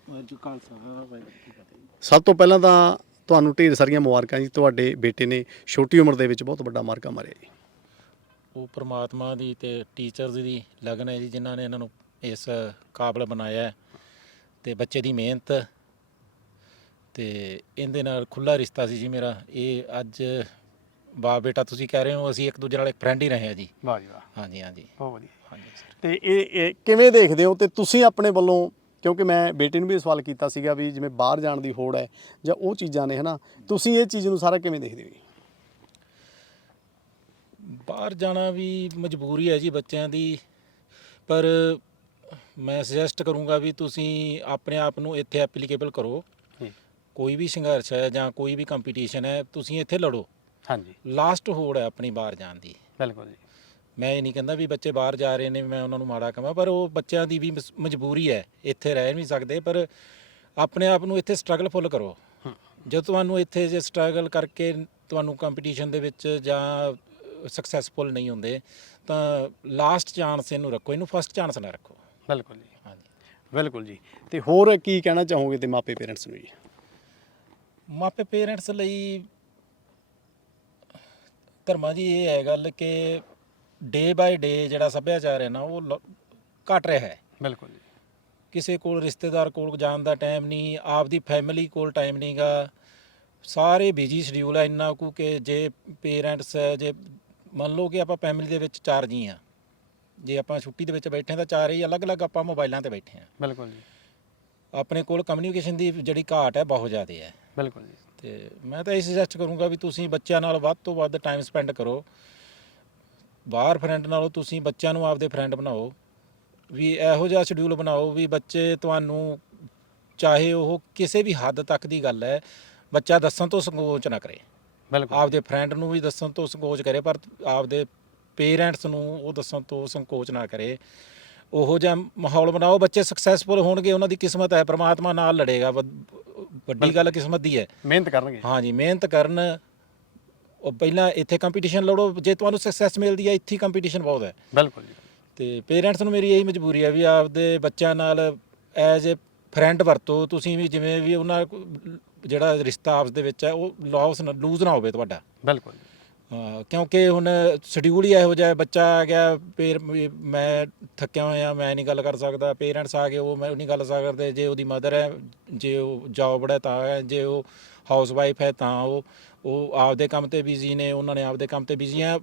ਵਾਹਿਗੁਰੂ ਖਾਲਸਾ ਵਾਹਿਗੁਰੂ ਜੀ ਕੀ ਫਤਿਹ ਸਭ ਤੋਂ ਪਹਿਲਾਂ ਤਾਂ ਤੁਹਾਨੂੰ ਢੇਰ ਸਾਰੀਆਂ ਮੁਬਾਰਕਾਂ ਜੀ ਤੁਹਾਡੇ ਬੇਟੇ ਨੇ ਛੋਟੀ ਉਮਰ ਦੇ ਵਿੱਚ ਬਹੁਤ ਵੱਡਾ ਮਾਰਕਾ ਮਾਰਿਆ ਜੀ। ਉਹ ਪ੍ਰਮਾਤਮਾ ਦੀ ਤੇ ਟੀਚਰਸ ਦੀ ਲਗਨ ਹੈ ਜੀ ਜਿਨ੍ਹਾਂ ਨੇ ਇਹਨਾਂ ਨੂੰ ਇਸ ਕਾਬਲ ਬਣਾਇਆ ਹੈ। ਤੇ ਬੱਚੇ ਦੀ ਮਿਹਨਤ ਤੇ ਇਹਦੇ ਨਾਲ ਖੁੱਲਾ ਰਿਸ਼ਤਾ ਸੀ ਜੀ ਮੇਰਾ। ਇਹ ਅੱਜ ਬਾਪ ਬੇਟਾ ਤੁਸੀਂ ਕਹਿ ਰਹੇ ਹੋ ਅਸੀਂ ਇੱਕ ਦੂਜੇ ਨਾਲ ਇੱਕ ਫਰੈਂਡ ਹੀ ਰਹੇ ਹਾਂ ਜੀ। ਵਾਹ ਜੀ ਵਾਹ। ਹਾਂਜੀ ਹਾਂਜੀ। ਬਹੁਤ ਵਧੀਆ। ਹਾਂਜੀ ਸਰ ਤੇ ਇਹ ਇਹ ਕਿਵੇਂ ਦੇਖਦੇ ਹੋ? ਤੇ ਤੁਸੀਂ ਆਪਣੇ ਵੱਲੋਂ ਕਿਉਂਕਿ ਮੈਂ ਬੇਟੇ ਨੂੰ ਵੀ ਸਵਾਲ ਕੀਤਾ ਸੀਗਾ ਵੀ ਜਿਵੇਂ ਬਾਹਰ ਜਾਣ ਦੀ ਹੋੜ ਹੈ ਜਾਂ ਉਹ ਚੀਜ਼ਾਂ ਨੇ ਹਨਾ? ਤੁਸੀਂ ਇਹ ਚੀਜ਼ ਨੂੰ ਸਾਰਾ ਕਿਵੇਂ ਦੇਖਦੇ ਹੋ ਜੀ? ਬਾਹਰ ਜਾਣਾ ਵੀ ਮਜਬੂਰੀ ਹੈ ਜੀ ਬੱਚਿਆਂ ਦੀ ਪਰ ਮੈਂ ਸੁਜੈਸਟ ਕਰੂੰਗਾ ਵੀ ਤੁਸੀਂ ਆਪਣੇ ਆਪ ਨੂੰ ਇੱਥੇ ਐਪਲੀਕੇਬਲ ਕਰੋ। ਜੀ ਕੋਈ ਵੀ ਸੰਘਰਸ਼ ਹੈ ਜਾਂ ਕੋਈ ਵੀ ਕੰਪੀਟੀਸ਼ਨ ਹੈ ਤੁਸੀਂ ਇੱਥੇ ਲੜੋ। ਹਾਂਜੀ। ਲਾਸਟ ਹੋੜ ਹੈ ਆਪਣੀ ਬਾਹਰ ਜਾਣ ਦੀ। ਬਿਲਕੁਲ ਜੀ। ਮੈਂ ਇਹ ਨਹੀਂ ਕਹਿੰਦਾ ਵੀ ਬੱਚੇ ਬਾਹਰ ਜਾ ਰਹੇ ਨੇ ਮੈਂ ਉਹਨਾਂ ਨੂੰ ਮਾੜਾ ਕਹਾਂ ਪਰ ਉਹ ਬੱਚਿਆਂ ਦੀ ਵੀ ਮਸ- ਮਜਬੂਰੀ ਹੈ ਇੱਥੇ ਰਹਿ ਨਹੀਂ ਸਕਦੇ ਪਰ ਆਪਣੇ ਆਪ ਨੂੰ ਇੱਥੇ ਸਟਰਗਲ ਫੁੱਲ ਕਰੋ। ਜੇ ਤੁਹਾਨੂੰ ਇੱਥੇ ਜੇ ਸਟਰਗਲ ਕਰਕੇ ਤੁਹਾਨੂੰ ਕੰਪੀਟੀਸ਼ਨ ਦੇ ਵਿੱਚ ਜਾਂ ਸਕਸੈਸਫੁਲ ਨਹੀਂ ਹੁੰਦੇ ਤਾਂ ਲਾਸਟ ਚਾਂਸ ਇਹਨੂੰ ਰੱਖੋ ਇਹਨੂੰ ਫਸਟ ਚਾਂਸ ਨਾ ਰੱਖੋ। ਬਿਲਕੁਲ ਜੀ। ਹਾਂਜੀ। ਬਿਲਕੁਲ ਜੀ। ਤੇ ਹੋਰ ਕੀ ਕਹਿਣਾ ਚਾਹੋਗੇ ਤੇ ਮਾਪੇ ਪੇਰੈਂਟਸ ਨੂੰ ਜੀ? ਮਾਪੇ ਪੇਰੈਂਟਸ ਲਈ ਧਰਮਾ ਜੀ ਇਹ ਹੈ ਗੱਲ ਕਿ ਡੇ ਬਾਈ ਡੇ ਜਿਹੜਾ ਸੱਭਿਆਚਾਰ ਹੈ ਨਾ ਉਹ ਲ- ਘਟ ਰਿਹਾ ਹੈ। ਬਿਲਕੁਲ ਜੀ। ਕਿਸੇ ਕੋਲ ਰਿਸ਼ਤੇਦਾਰ ਕੋਲ ਜਾਣ ਦਾ ਟਾਈਮ ਨਹੀਂ ਆਪਦੀ ਫੈਮਿਲੀ ਕੋਲ ਟਾਈਮ ਨਹੀਂਗਾ ਸਾਰੇ ਬਿਜ਼ੀ ਸ਼ਡਿਊਲ ਹੈ ਇੰਨਾ ਕੁ ਕਿ ਜੇ ਪੇਰੈਂਟਸ ਜੇ ਮੰਨ ਲਓ ਕਿ ਆਪਾਂ ਫੈਮਿਲੀ ਦੇ ਵਿੱਚ ਚਾਰ ਜੀ ਆ ਜੇ ਆਪਾਂ ਛੁੱਟੀ ਦੇ ਵਿੱਚ ਬੈਠੇ ਹਾਂ ਤਾਂ ਚਾਰ ਹੀ ਅਲੱਗ-ਅਲੱਗ ਆਪਾਂ ਮੋਬਾਈਲਾਂ ਤੇ ਬੈਠੇ ਹਾਂ। ਬਿਲਕੁਲ ਜੀ। ਆਪਣੇ ਕੋਲ ਕਮਿਊਨੀਕੇਸ਼ਨ ਦੀ ਜਿਹੜੀ ਘਾਟ ਹੈ ਬਹੁਤ ਜ਼ਿਆਦਾ ਹੈ। ਬਿਲਕੁਲ ਜੀ। ਤੇ ਮੈਂ ਤਾਂ ਇਹ ਸੁਜੈਸਟ ਕਰੂੰਗਾ ਵੀ ਤੁਸੀਂ ਬੱਚਿਆਂ ਨਾਲ ਵੱਧ ਤੋਂ ਵੱਧ ਟਾਈਮ ਸਪੈਂਡ ਕਰੋ। ਬਾਹਰ ਫਰੈਂਡ ਨਾਲੋਂ ਤੁਸੀਂ ਬੱਚਿਆਂ ਨੂੰ ਆਪਦੇ ਫਰੈਂਡ ਬਣਾਓ ਵੀ ਇਹੋ ਜਿਹਾ ਸ਼ਡਿਊਲ ਬਣਾਓ ਵੀ ਬੱਚੇ ਤੁਹਾਨੂੰ ਚਾਹੇ ਉਹ ਕਿਸੇ ਵੀ ਹੱਦ ਤੱਕ ਦੀ ਗੱਲ ਹੈ ਬੱਚਾ ਦੱਸਣ ਤੋਂ ਸੰਕੋਚ ਨਾ ਕਰੇ। ਬਿਲਕੁਲ। ਆਪਦੇ ਫਰੈਂਡ ਨੂੰ ਵੀ ਦੱਸਣ ਤੋਂ ਸੰਕੋਚ ਕਰੇ ਪਰ ਆਪਦੇ ਪੇਰੈਂਟਸ ਨੂੰ ਉਹ ਦੱਸਣ ਤੋਂ ਸੰਕੋਚ ਨਾ ਕਰੇ। ਉਹੋ ਜਿਹਾ ਮਾਹੌਲ ਬਣਾਓ ਬੱਚੇ ਸਕਸੈਸਫੁਲ ਹੋਣਗੇ ਉਹਨਾਂ ਦੀ ਕਿਸਮਤ ਹੈ ਪ੍ਰਮਾਤਮਾ ਨਾਲ ਲੜੇਗਾ ਵੱਡ- ਗੱਲ ਕਿਸਮਤ ਦੀ ਹੈ। ਮਿਹਨਤ ਕਰਨਗੇ। ਹਾਂਜੀ ਮਿਹਨਤ ਕਰਨ ਉਹ ਪਹਿਲਾਂ ਇੱਥੇ ਕੰਪੀਟੀਸ਼ਨ ਲੜੋ ਜੇ ਤੁਹਾਨੂੰ ਸਕਸੈਸ ਮਿਲਦੀ ਹੈ ਇੱਥੇ ਕੰਪੀਟੀਸ਼ਨ ਬਹੁਤ ਹੈ। ਬਿਲਕੁਲ ਜੀ। ਤੇ ਪੇਰੈਂਟਸ ਨੂੰ ਮੇਰੀ ਇਹੀ ਮਜਬੂਰੀ ਹੈ ਵੀ ਆਪਦੇ ਬੱਚਿਆਂ ਨਾਲ ਐਜ਼ ਅ ਫਰੈਂਡ ਵਰਤੋ। ਤੁਸੀਂ ਵੀ ਜਿਵੇਂ ਵੀ ਉਹਨਾਂ ਜਿਹੜਾ ਰਿਸ਼ਤਾ ਆਪਸ ਦੇ ਵਿੱਚ ਹੈ ਉਹ ਲਾਸ ਨਾ ਲੂਜ਼ ਨਾ ਹੋਵੇ ਤੁਹਾਡਾ। ਬਿਲਕੁਲ ਜੀ। ਕਿਉਂਕਿ ਹੁਣ ਸ਼ਡਿਊਲ ਹੀ ਇਹੋ ਜਿਹਾ ਹੈ, ਬੱਚਾ ਆ ਗਿਆ ਵੀ ਮੈਂ ਥੱਕਿਆ ਹੋਇਆ ਮੈਂ ਨਹੀਂ ਗੱਲ ਕਰ ਸਕਦਾ ਪੇਰੈਂਟਸ ਆ ਗਏ ਉਹ ਮੈਂ ਨਹੀਂ ਗੱਲ ਸਕਦੇ ਜੇ ਉਹਦੀ ਮਦਰ ਹੈ ਜੇ ਉਹ ਜੌਬ ਹੈ ਤਾਂ ਹੈ ਜੇ ਉਹ ਹਾਊਸ ਵਾਈਫ ਹੈ ਤਾਂ ਉਹ ਉਹ ਆਪਦੇ ਕੰਮ ਤੇ ਬਿਜ਼ੀ ਨੇ ਉਹਨਾਂ ਨੇ ਆਪਦੇ ਕੰਮ ਤੇ ਬਿਜ਼ੀ ਆ।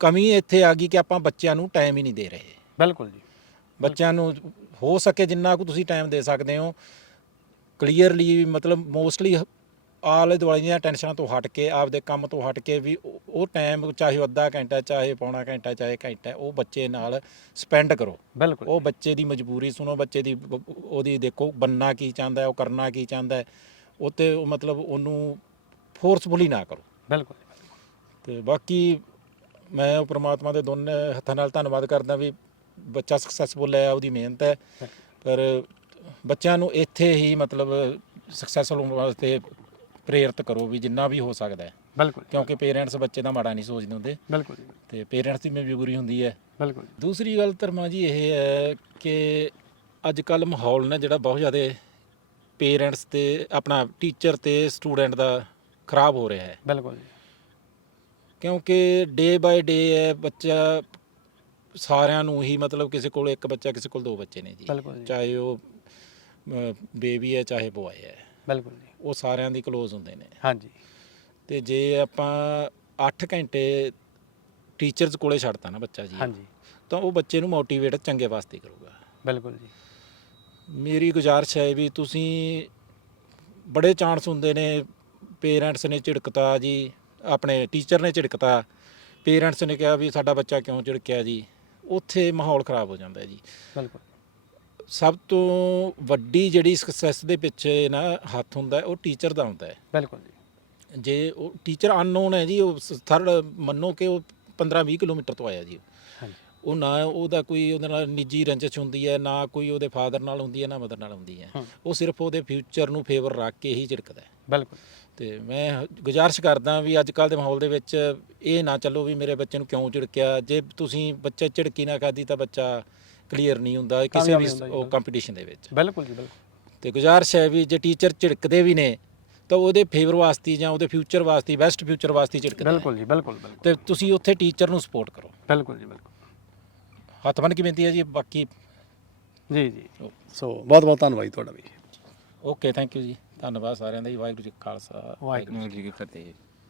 ਕਮੀ ਇੱਥੇ ਆ ਗਈ ਕਿ ਆਪਾਂ ਬੱਚਿਆਂ ਨੂੰ ਟਾਈਮ ਹੀ ਨਹੀਂ ਦੇ ਰਹੇ। ਬਿਲਕੁਲ ਜੀ। ਬੱਚਿਆਂ ਨੂੰ ਹੋ ਸਕੇ ਜਿੰਨਾ ਕੁ ਤੁਸੀਂ ਟਾਈਮ ਦੇ ਸਕਦੇ ਹੋ। ਕਲੀਅਰਲੀ ਮਤਲਬ ਮੋਸਟਲੀ ਆਲੇ ਦੁਆਲੇ ਦੀਆਂ ਟੈਨਸ਼ਨਾਂ ਤੋਂ ਹਟ ਕੇ ਆਪਦੇ ਕੰਮ ਤੋਂ ਹਟ ਕੇ ਵੀ ਉਹ- ਟਾਈਮ ਚਾਹੇ ਅੱਧਾ ਘੰਟਾ ਚਾਹੇ ਪੌਣਾ ਘੰਟਾ ਚਾਹੇ ਘੰਟਾ ਉਹ ਬੱਚੇ ਨਾਲ ਸਪੈਂਡ ਕਰੋ। ਬਿਲਕੁਲ। ਉਹ ਬੱਚੇ ਦੀ ਮਜਬੂਰੀ ਸੁਣੋ ਬੱਚੇ ਦੀ ਉਹਦੀ ਦੇਖੋ ਬੰਨਾ ਕੀ ਚਾਹੁੰਦਾ ਹੈ ਉਹ ਕਰਨਾ ਕੀ ਚਾਹੁੰਦਾ ਹੈ। ਉਹ ਤੇ ਉਹ ਮਤਲਬ ਉਹਨੂੰ ਫੋਰਸਫੁਲੀ ਨਾ ਕਰੋ। ਬਿਲਕੁਲ। ਤੇ ਬਾਕੀ ਮੈਂ ਉਹ ਪ੍ਰਮਾਤਮਾ ਦੇ ਦੋਨੇ ਹੱਥਾਂ ਨਾਲ ਧੰਨਵਾਦ ਕਰਦਾ ਵੀ ਬੱਚਾ ਸਕਸੈਸਫੁਲ ਹੈ ਉਹਦੀ ਮਿਹਨਤ ਹੈ। ਪਰ ਬੱਚਿਆਂ ਨੂੰ ਇੱਥੇ ਹੀ ਮਤਲਬ ਸਕਸੈਸਫੁਲ ਹੋਣ ਵਾਸਤੇ ਪ੍ਰੇਰਿਤ ਕਰੋ ਵੀ ਜਿੰਨਾ ਵੀ ਹੋ ਸਕਦਾ ਹੈ। ਬਿਲਕੁਲ। ਕਿਉਂਕਿ ਪੇਰੈਂਟਸ ਬੱਚੇ ਦਾ ਮਾੜਾ ਨਹੀਂ ਸੋਚਦੇ ਹੁੰਦੇ। ਬਿਲਕੁਲ। ਤੇ ਪੇਰੈਂਟਸ ਦੀ ਮਜਬੂਰੀ ਹੁੰਦੀ ਹੈ। ਬਿਲਕੁਲ। ਦੂਸਰੀ ਗੱਲ ਧਰਮਾ ਜੀ ਇਹ ਹੈ ਕਿ ਅੱਜ ਕੱਲ ਮਾਹੌਲ ਨਾ ਜਿਹੜਾ ਬਹੁਤ ਜ਼ਿਆਦਾ ਪੇਰੈਂਟਸ ਤੇ ਆਪਣਾ ਟੀਚਰ ਤੇ ਸਟੂਡੈਂਟ ਦਾ ਖਰਾਬ ਹੋ ਰਿਹਾ ਹੈ। ਬਿਲਕੁਲ ਕਿਉਂਕਿ ਡੇ ਬਾਏ ਡੇ ਹੈ ਬੱਚਾ ਸਾਰਿਆਂ ਨੂੰ ਹੀ ਮਤਲਬ ਕਿਸੇ ਕੋਲ ਇੱਕ ਬੱਚਾ ਕਿਸੇ ਕੋਲ ਦੋ ਬੱਚੇ ਨੇ ਜੀ। ਬਿਲਕੁਲ ਜੀ। ਚਾਹੇ ਉਹ ਬੇਬੀ ਹੈ ਚਾਹੇ ਬੁਆਏ ਹੈ। ਬਿਲਕੁਲ ਜੀ। ਉਹ ਸਾਰਿਆਂ ਦੀ ਕਲੋਜ਼ ਹੁੰਦੇ ਨੇ। ਹਾਂਜੀ। ਤੇ ਜੇ ਆਪਾਂ 8 ਘੰਟੇ ਟੀਚਰਸ ਕੋਲੇ ਛੱਡਤਾ ਨਾ ਬੱਚਾ ਜੀ ਹਾਂਜੀ। ਤਾਂ ਉਹ ਬੱਚੇ ਨੂੰ ਮੋਟੀਵੇਟ ਚੰਗੇ ਵਾਸਤੇ ਕਰੂਗਾ। ਬਿਲਕੁਲ ਜੀ। ਮੇਰੀ ਗੁਜ਼ਾਰਿਸ਼ ਹੈ ਵੀ ਤੁਸੀਂ ਬੜੇ ਚਾਂਸ ਹੁੰਦੇ ਨੇ ਪੇਰੈਂਟਸ ਨੇ ਝਿੜਕਤਾ ਜੀ ਆਪਣੇ ਟੀਚਰ ਨੇ ਝਿੜਕਤਾ ਪੇਰੈਂਟਸ ਨੇ ਕਿਹਾ ਵੀ ਸਾਡਾ ਬੱਚਾ ਕਿਉਂ ਝਿੜਕਿਆ ਜੀ? ਉੱਥੇ ਮਾਹੌਲ ਖਰਾਬ ਹੋ ਜਾਂਦਾ ਹੈ ਜੀ। ਬਿਲਕੁਲ। ਸਭ ਤੋਂ ਵੱਡੀ ਜਿਹੜੀ ਸਕਸੈਸ ਦੇ ਪਿੱਛੇ ਨਾ ਹੱਥ ਹੁੰਦਾ ਉਹ ਟੀਚਰ ਦਾ ਹੁੰਦਾ ਹੈ। ਬਿਲਕੁਲ ਜੀ। ਜੇ ਉਹ ਟੀਚਰ ਅਨਨੋਨ ਹੈ ਜੀ ਉਹ ਥਰਡ ਮੰਨੋ ਕਿ ਉਹ 15 20 ਕਿਲੋਮੀਟਰ ਤੋਂ ਆਇਆ ਜੀ। ਉਹ ਨਾ ਉਹਦਾ ਕੋਈ ਉਹਦੇ ਨਾਲ ਨਿੱਜੀ ਰੰਜਿਸ਼ ਹੁੰਦੀ ਹੈ ਨਾ ਕੋਈ ਉਹਦੇ ਫਾਦਰ ਨਾਲ ਹੁੰਦੀ ਹੈ ਨਾ ਮਦਰ ਨਾਲ ਹੁੰਦੀ ਹੈ। ਉਹ ਸਿਰਫ ਉਹਦੇ ਫਿਊਚਰ ਨੂੰ ਫੇਵਰ ਰੱਖ ਕੇ ਹੀ ਝਿੜਕਦਾ ਹੈ। ਬਿਲਕੁਲ। ਤੇ ਮੈਂ ਗੁਜ਼ਾਰਿਸ਼ ਕਰਦਾ ਵੀ ਅੱਜ ਕੱਲ ਦੇ ਮਾਹੌਲ ਦੇ ਵਿੱਚ ਇਹ ਨਾ ਚੱਲੋ ਵੀ ਮੇਰੇ ਬੱਚੇ ਨੂੰ ਕਿਉਂ ਝਿੜਕਿਆ? ਜੇ ਤੁਸੀਂ ਬੱਚੇ ਝਿੜਕੀ ਨਾ ਖਾਦੀ ਤਾਂ ਬੱਚਾ ਕਲੀਅਰ ਨਹੀਂ ਹੁੰਦਾ ਕਿਸੇ ਵੀ। ਕੰਪੀਟੀਸ਼ਨ ਦੇ ਵਿੱਚ। ਬਿਲਕੁਲ ਜੀ ਬਿਲਕੁਲ। ਤੇ ਗੁਜ਼ਾਰਿਸ਼ ਹੈ ਵੀ ਜੇ ਟੀਚਰ ਝਿੜਕਦੇ ਵੀ ਨੇ ਤਾਂ ਉਹਦੇ ਫੇਵਰ ਵਾਸਤੇ ਜਾਂ ਉਹਦੇ ਫਿਊਚਰ ਵਾਸਤੇ ਬੈਸਟ ਫਿਊਚਰ ਵਾਸਤੇ ਝਿੜਕਦੇ। ਬਿਲਕੁਲ ਜੀ ਬਿਲਕੁਲ ਬਿਲਕੁਲ। ਤੇ ਤੁਸੀਂ ਉੱਥੇ ਟੀਚਰ ਨੂੰ ਸਪੋਰਟ ਕਰੋ। ਬਿਲਕੁਲ ਜੀ ਬਿਲਕੁਲ। ਹੱਥ ਬੰਨ ਕੇ ਬੇਨਤੀ ਹੈ ਜੀ ਬਾਕੀ ਜੀ ਜੀ। ਸੋ ਬਹੁਤ ਬਹੁਤ ਧੰਨਵਾਦ ਜੀ ਤੁਹਾਡਾ ਵੀ। ਓਕੇ ਥੈਂਕ ਯੂ ਜੀ। ਧੰਨਵਾਦ ਸਾਰਿਆਂ ਦਾ ਜੀ। ਵਾਹਿਗੁਰੂ ਜੀ ਕਾ ਖਾਲਸਾ ਵਾਹਿਗੁਰੂ ਵਾਹਿਗੁਰੂ ਜੀ ਕੀ ਫਤਿਹ।